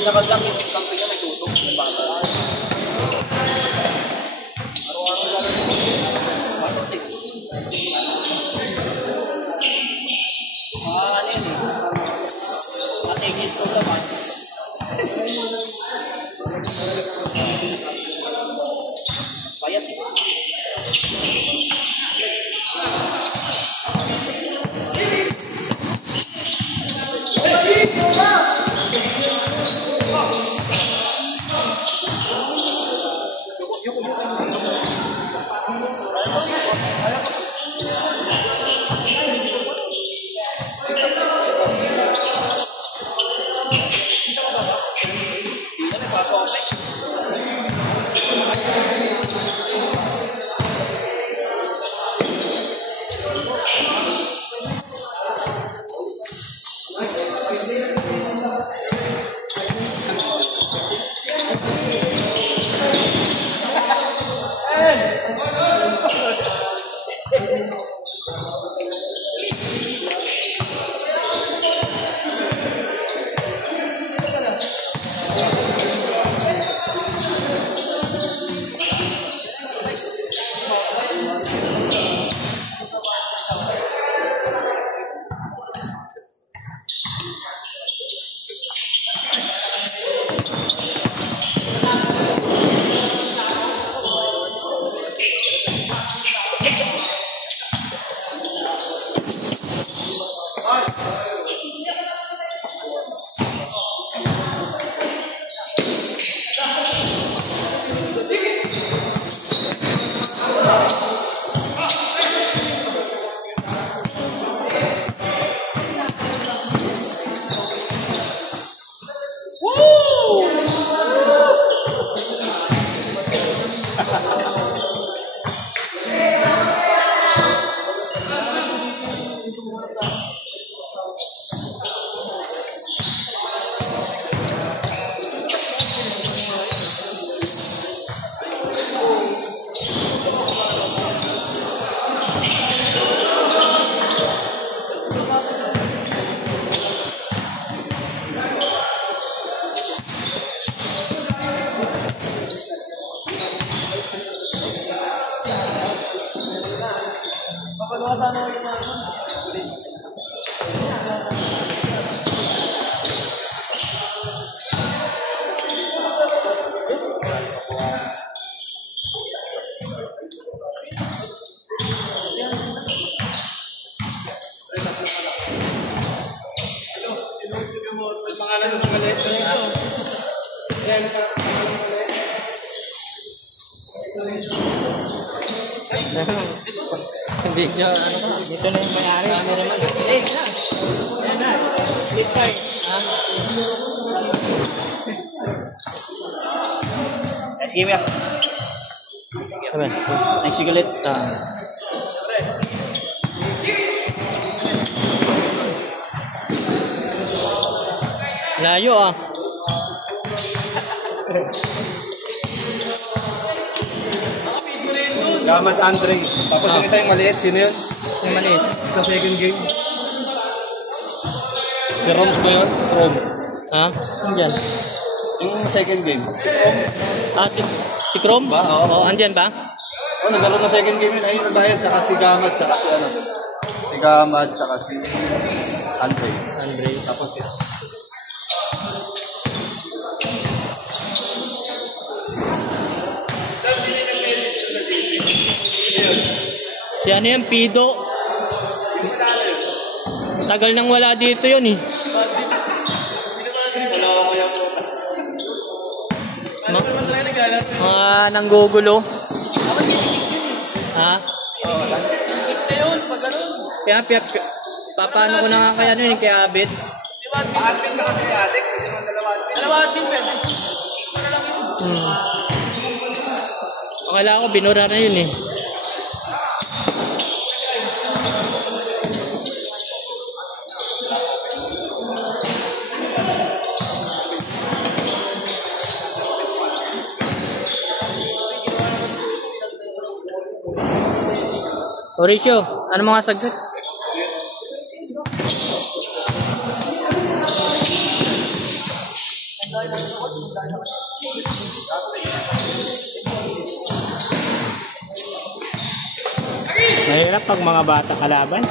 Nakasakit ang kampi niya, nagtutok. Bata. Araw-araw lang. Bata, chik. Ano yun eh. Matigis ko naman. Payat eh. Hindi niya, dito na yung mayari. Cameraman. Eh, na. Ayan na. Flip side. Sige, ya. Next ulit. Layo ah. Gamat Andre. Tapos yung isa yung maliit. Sino yun? Yung maliit. Sa second game. Si Roms ba yun? Rom. Ha? Andyan. Yung second game. Si Chrome ba? Oo. Andyan ba? Nagkaroon na second game yun. Ayun, nagbayad. Tsaka si Gamat. Tsaka si ano. Si Gama at saka si Andre. Andre. Tapos siya. Si ano yan, Pido. Tagal nang wala dito yun eh. Mga nanggugulo. Ha? Kaya paano ko na nga kaya ano yun, kaya Abit? Akala ko binura na yun eh. Mauricio, ano mga sagot? Mahirap pag mga bata kalaban.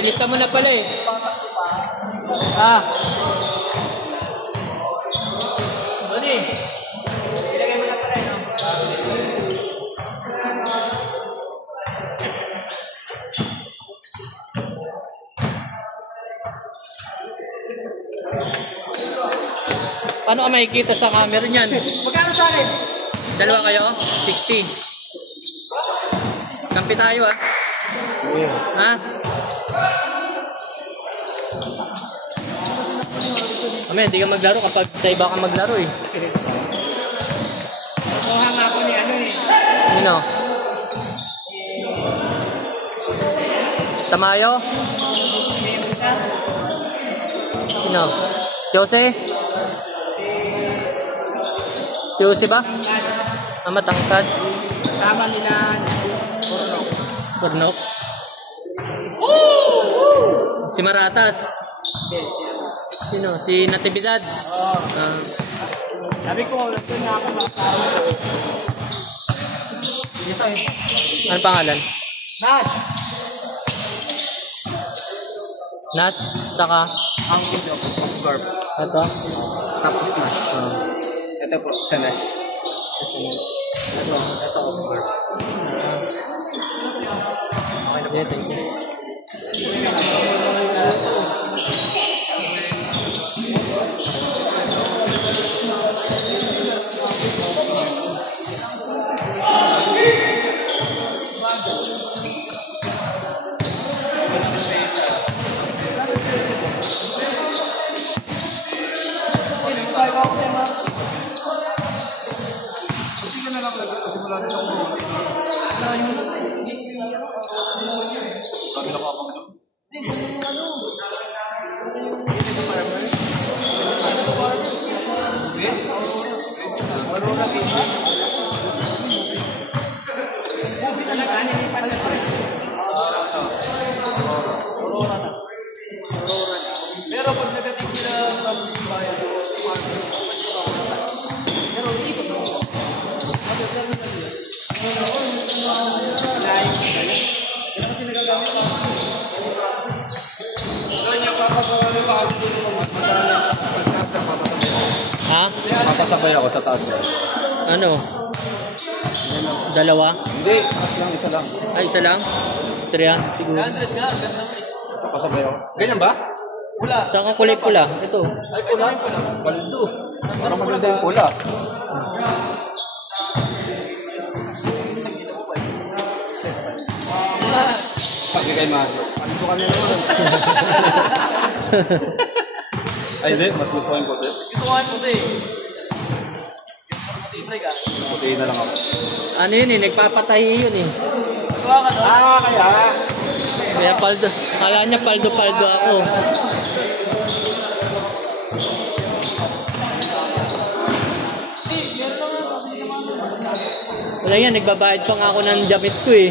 Ilista mo na pala eh. Ah. Bani. Ilagay mo na pala eh, no? Paano ka makikita sa camera niyan? Magkano sa akin? Dalawa kayo? 60. Kampi tayo ah. Ha? Kami, hindi ka maglaro kapag sa iba ka maglaro eh. Kuha nga ako ni ano eh. Sino? Tamayo? Sino? Si Jose? Si Jose ba? Ah, matangkad. Kasama nila Pornok. Pornok? Si Maratas? Sino? Si Natividad? Oo. Sabi ko, nandun na ako makakaroon. Yes, ay. Ano pangalan? Nash! Nat? Saka? Ang Indo. Garb. Ito? Tapos na. Ito po, sa Nash. Ito? Ito? Okay, thank you. Pero pag nagating sila ng bayan, pero hindi ko ito. Kasi nagagamit ako. Kanya papasawali pa ako dito ng Ha? Papasabay ako sa taas. Ano? Dalawa? Hindi, taas lang, isa lang. Ay, isa lang? 300 siguro. 100 ka, ganda mo. Papasabay ako. Ganyan ba? Pula. Saka kulay pula. Ito. Ay, pula. Baldo. Parang maganda yung pula. Pagka kay Mario. Ano kami naman? Ay, hindi. Mas gusto ko yung puti. Ito nga puti. Puti na lang ako. Ano yun eh, nagpapatahi yun eh. Kaya. Kaya paldo, kala niya paldo-paldo ako. Wala yan, nagbabayad pa nga ako ng damit ko eh.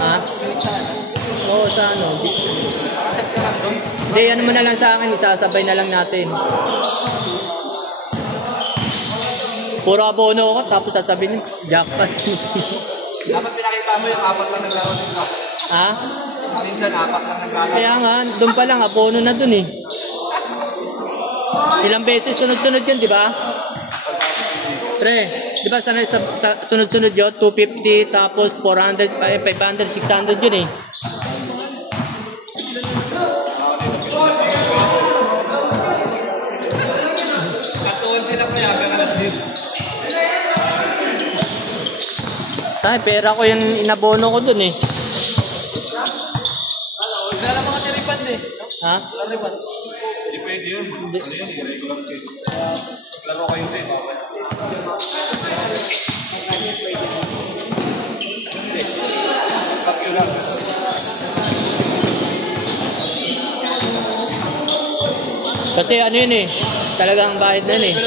Ha? Oo, sa ano? Hindi, ano mo na lang sa akin, isasabay na lang natin. Puro abono ako, tapos sasabihin niyo, jackpot. Dapat pinakita mo yung apat lang naglaro nito. Ha? Minsan apat lang naglaro. Kaya nga, doon pa lang, abono na doon eh. Ilang beses sunod-sunod yun, di ba? Pre, di ba sa sunod-sunod yun? 250, tapos 400, 500, 600 yun eh. Katuon sila pa yan, alas din. Ay, pera ko yung inabono ko dun eh. Wala naman kasi riban eh. Ha? Wala riban. Hindi pwede yun. Ano yun? Regular schedule. Laro kayo din. Kasi ano yun eh, talagang bahid na yun eh.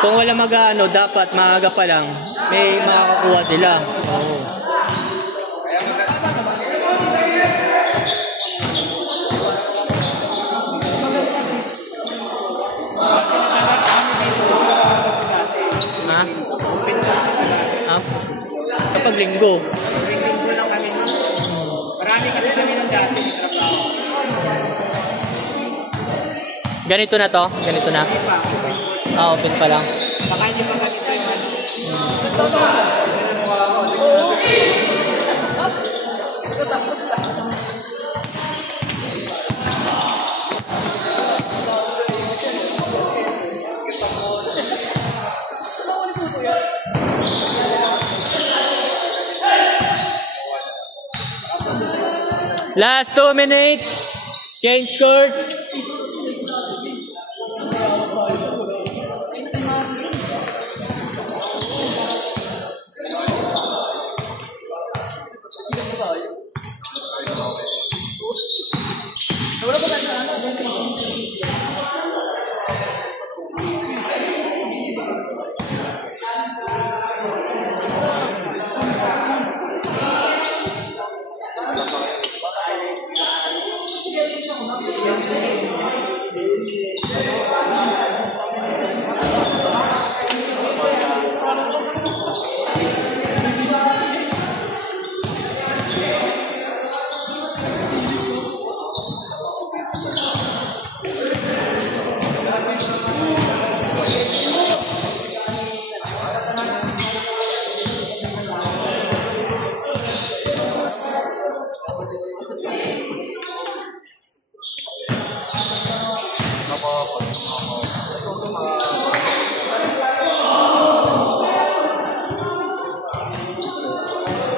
Kung wala mag-ano, dapat maaga pa lang, may makakakuha sila. Oo. Ha? Kapag linggo. Linggo lang kami. Marami kasi kami nung dati. Ganito na to? Ganito na? Ah, open pa lang. Baka hindi pa ganito yung Last 2 minutes. Change court.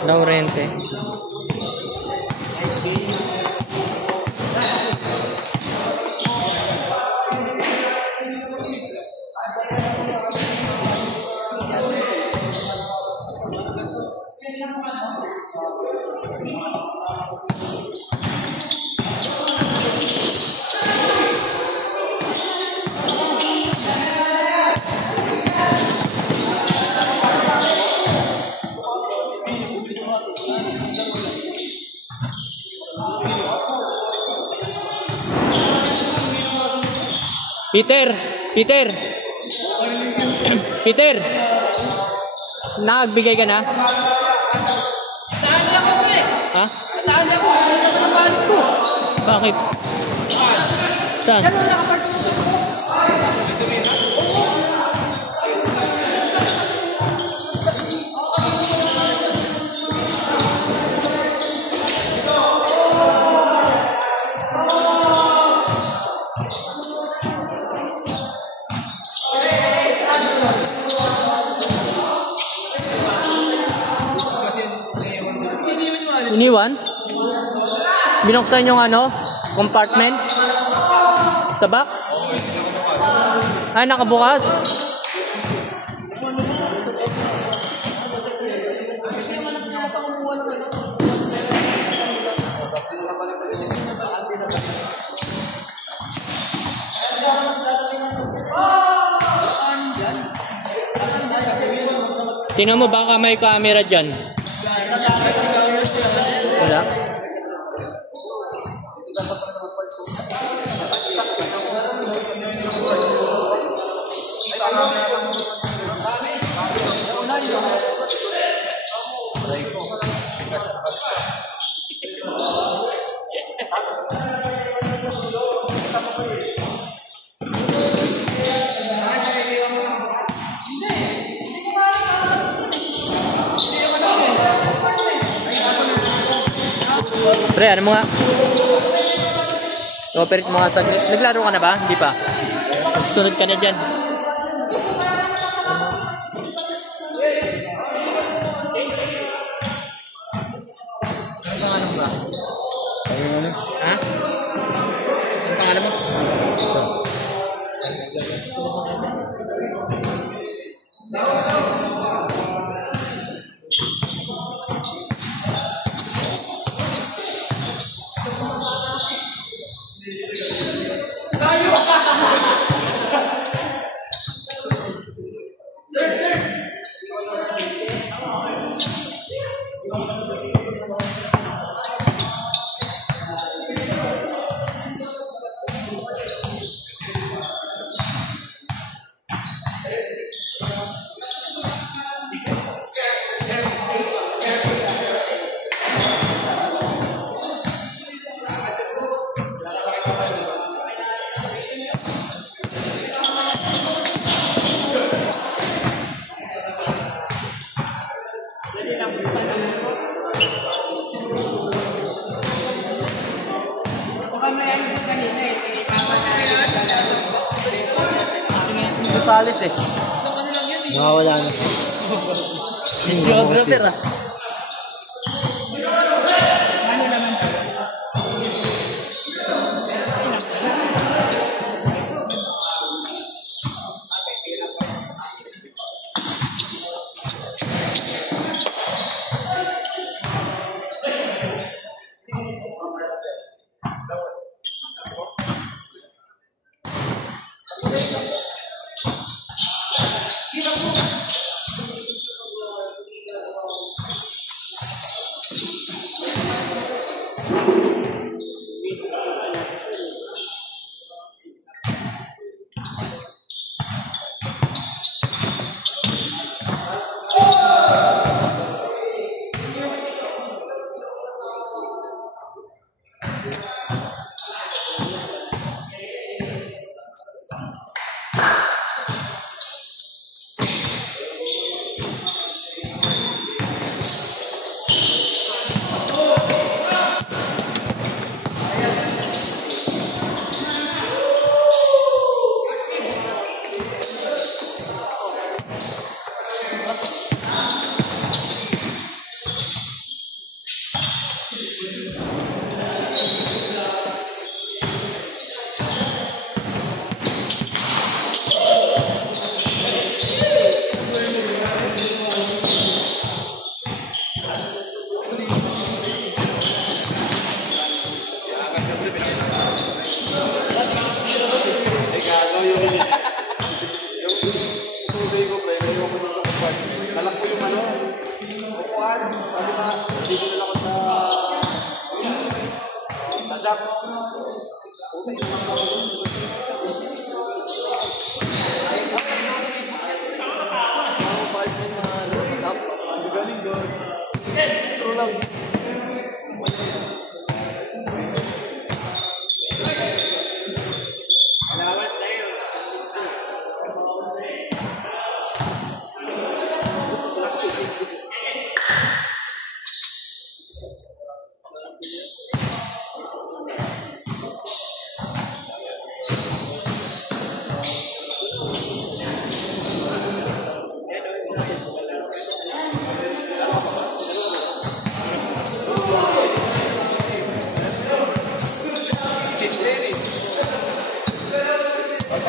Laurente. Peter, nagbigay ka na? Saan lang ako eh? Ha? Saan lang ako? Saan lang balik ko? Bakit? Saan? Yan wala ka part. Iniwan? Binuksan yung ano? Compartment? Sa box? Ay, nakabukas. Tingnan mo baka may camera dyan. Wala. Pre, ano mo nga? Operate mo nga saglit. Naglaro ka na ba? Hindi pa. Sunod ka na dyan. Ano ba? Ha? Ano pangalan mo? Salis eh. Nakawala na. Geographer ah.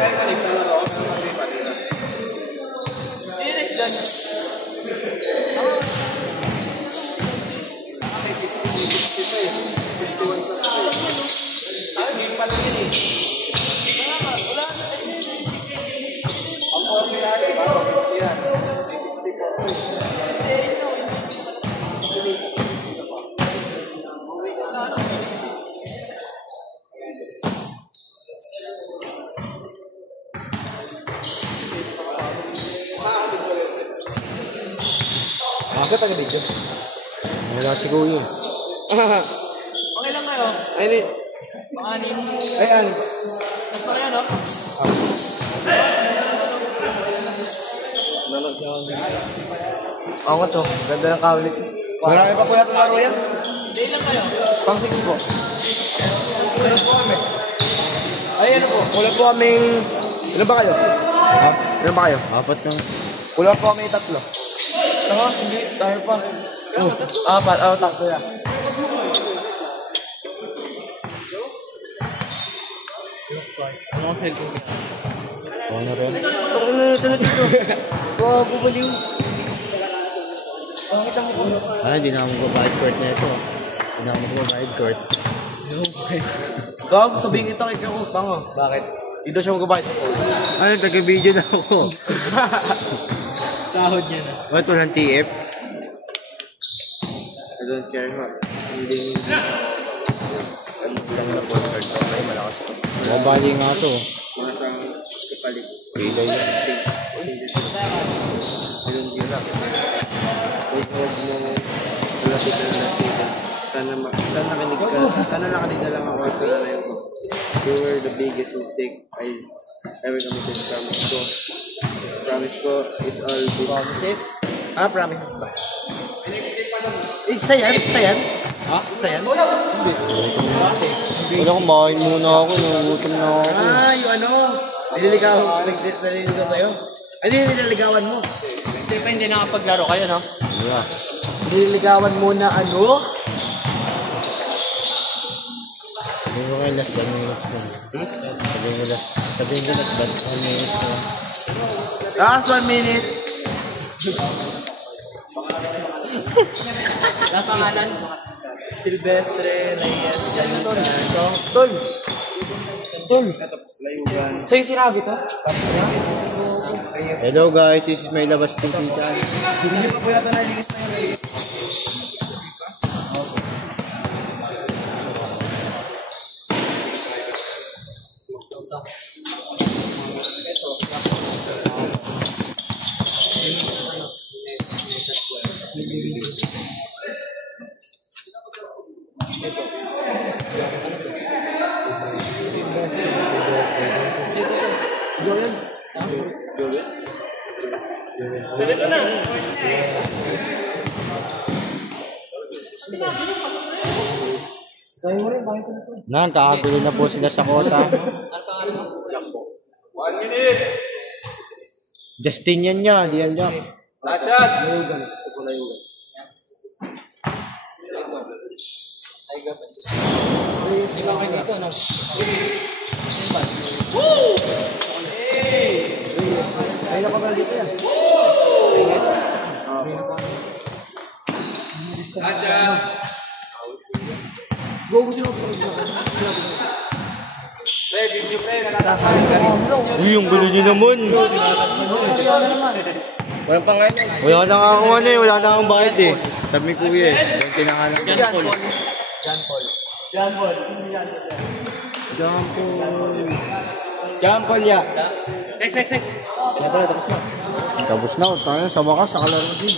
kahit na next na laro ako, pero hindi pa nila. Yung next done. Hindi pa lang yun eh. Ang okay na rin, bago yan. 364. Bakit taga-video? Wala si Kuya. Okay lang kayo. Ayun. Pang-anim. Ayan. Mas pa kayo, no? Oo nga so. Ganda ng kawlit. Marami pa po natin laro yan. Day lang kayo. Pang 6 po. Ay ano po. Wala po kaming... Ilan ba kayo? Ilan ba kayo? Apat lang. Wala po kami 3. Tama, hindi. Tayo pa. Apat. Takto yan. Ano ang cellphone? Oo na rin. Ano dito? Bago ba yung... Pangit ang mukha. Hindi na ako magbabayad court na ito. Hindi na ako magbabayad court. Gag, sabihin kita kay Kako. Tanga. Bakit? Dito siya magbabayad sa court. Ano, taga-video na ako. Sahod niya na. What, walang TF? I don't care ha. Hindi. Ano lang na ball card so may malakas to. Mabali nga to. Mga sang kapalit. Pilay yan. Yun yun lang. Wait, huwag mo malapit na natin. Sana nakinig na lang ako sa nanay ko. You were the biggest mistake I ever committed. Promise ko is all good. Promises? Promises ba? Isa yan? Ha? Isa yan? Wala kong makain muna ako. Nagutom na ako. Yung ano? Nililigawan ko sa'yo? Ay, nililigawan mo. Hindi pa hindi nakapaglaro kayo, no? Wala. Nililigawan mo na ano? Sabihin ko kayo last 1 minutes na. Sabihin ko last 1 minutes na. Last 1 minute. Nasa ngalan? Silvestre, Reyes, Tol. Sa'yo sinabi to? Hello guys, this is my labas TV channel. Hindi pa po yata nalinis na yung Reyes. Nakakagulo na po sila sa kota. 1 minute! Justin yan niya, di yan Jack. Last shot! Ay, nakabal dito yan. Last shot! Go, gusto mo po. Play, video play. Nakakasalit ka rin. Uy, yung gulo niyo naman. Walang pangalan. Wala na nga akong ano eh, wala na akong bayad eh. Sabi ni kuya eh, yung tinangalan. John Paul ya. Next. Tapos na. Tapos na, tayo sa wakas, nakalaro din.